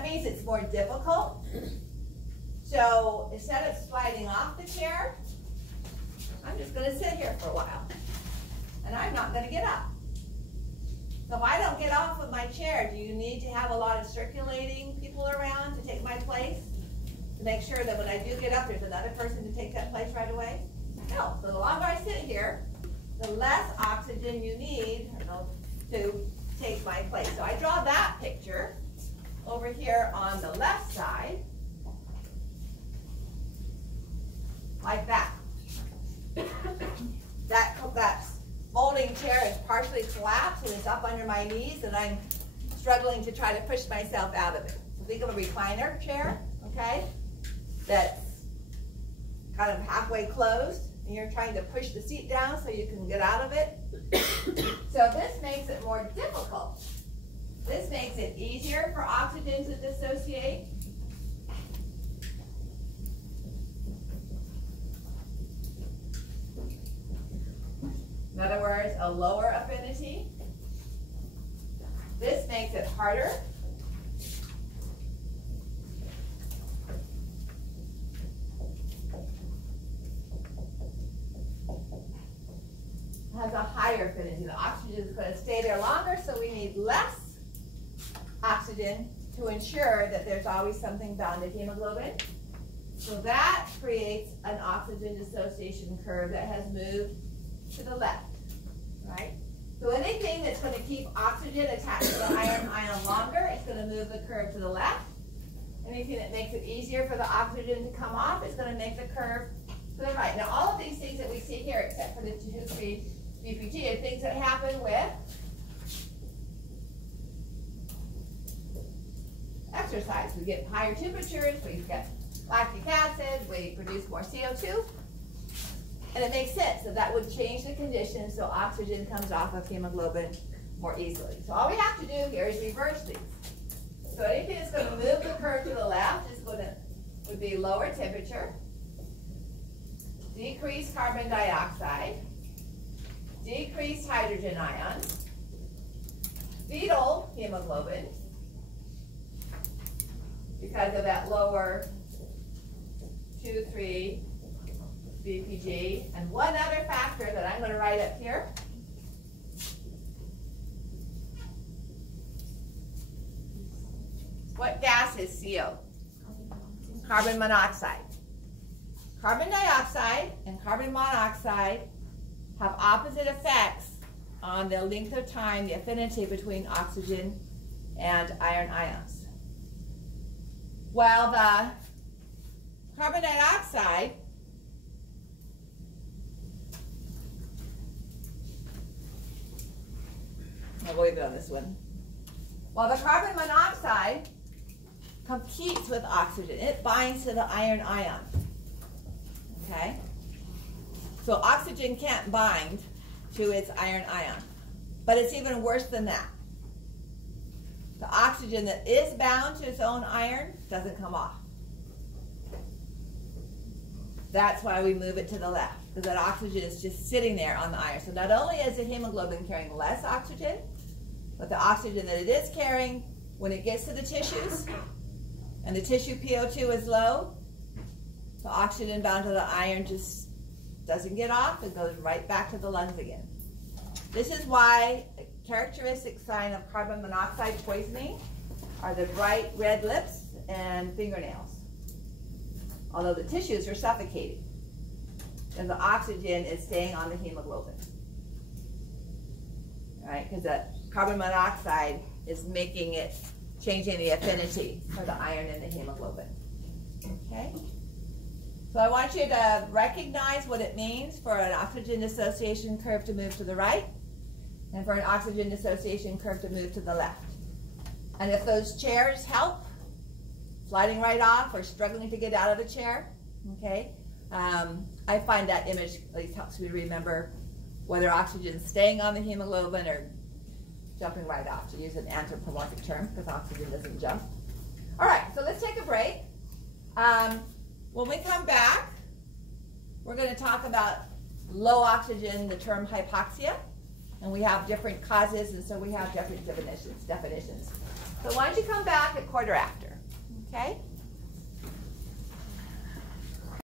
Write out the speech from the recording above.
That means it's more difficult. So instead of sliding off the chair, I'm just going to sit here for a while. And I'm not going to get up. So if I don't get off of my chair, do you need to have a lot of circulating people around to take my place? To make sure that when I do get up, there's another person to take that place right away? No. So the longer I sit here, the less oxygen you need to take my place. So I draw that picture over here on the left side, like that. That folding chair is partially collapsed and it's up under my knees, and I'm struggling to try to push myself out of it. So think of a recliner chair, okay, that's kind of halfway closed, and you're trying to push the seat down so you can get out of it. So this makes it more difficult. This makes it easier for oxygen to dissociate. In other words, a lower affinity. This makes it harder. It has a higher affinity. The oxygen is going to stay there longer, so we need less oxygen to ensure that there's always something bound to hemoglobin. So that creates an oxygen dissociation curve that has moved to the left, right? So anything that's going to keep oxygen attached to the iron ion longer is going to move the curve to the left. Anything that makes it easier for the oxygen to come off is going to make the curve to the right. Now all of these things that we see here, except for the 2,3 BPG, are things that happen with exercise. We get higher temperatures, we get lactic acid, we produce more CO2. And it makes sense that that would change the conditions so oxygen comes off of hemoglobin more easily. So all we have to do here is reverse these. So anything that's going to move the curve to the left would be lower temperature, decreased carbon dioxide, decreased hydrogen ions, fetal hemoglobin, because of that lower 2,3 BPG, and one other factor that I'm going to write up here. What gas is CO? Carbon monoxide. Carbon dioxide and carbon monoxide have opposite effects on the length of time, the affinity between oxygen and iron ions. While the carbon dioxide I'll leave it on this one. While the carbon monoxide competes with oxygen, it binds to the iron ion. Okay? So oxygen can't bind to its iron ion. But it's even worse than that. The oxygen that is bound to its own iron doesn't come off. That's why we move it to the left, because that oxygen is just sitting there on the iron. So not only is the hemoglobin carrying less oxygen, but the oxygen that it is carrying, when it gets to the tissues, and the tissue PO2 is low, the oxygen bound to the iron just doesn't get off. It goes right back to the lungs again. This is why a characteristic sign of carbon monoxide poisoning are the bright red lips and fingernails. Although the tissues are suffocating, and the oxygen is staying on the hemoglobin. Right? Because the carbon monoxide is making it, changing the affinity for the iron in the hemoglobin. Okay? So I want you to recognize what it means for an oxygen dissociation curve to move to the right, and for an oxygen dissociation curve to move to the left. And if those chairs help, sliding right off or struggling to get out of the chair, okay, I find that image at least helps me remember whether oxygen is staying on the hemoglobin or jumping right off, to use an anthropomorphic term, because oxygen doesn't jump. All right, so let's take a break. When we come back, we're going to talk about low oxygen, the term hypoxia, and we have different causes, and so we have different definitions. So why don't you come back at 1/4 after? Okay?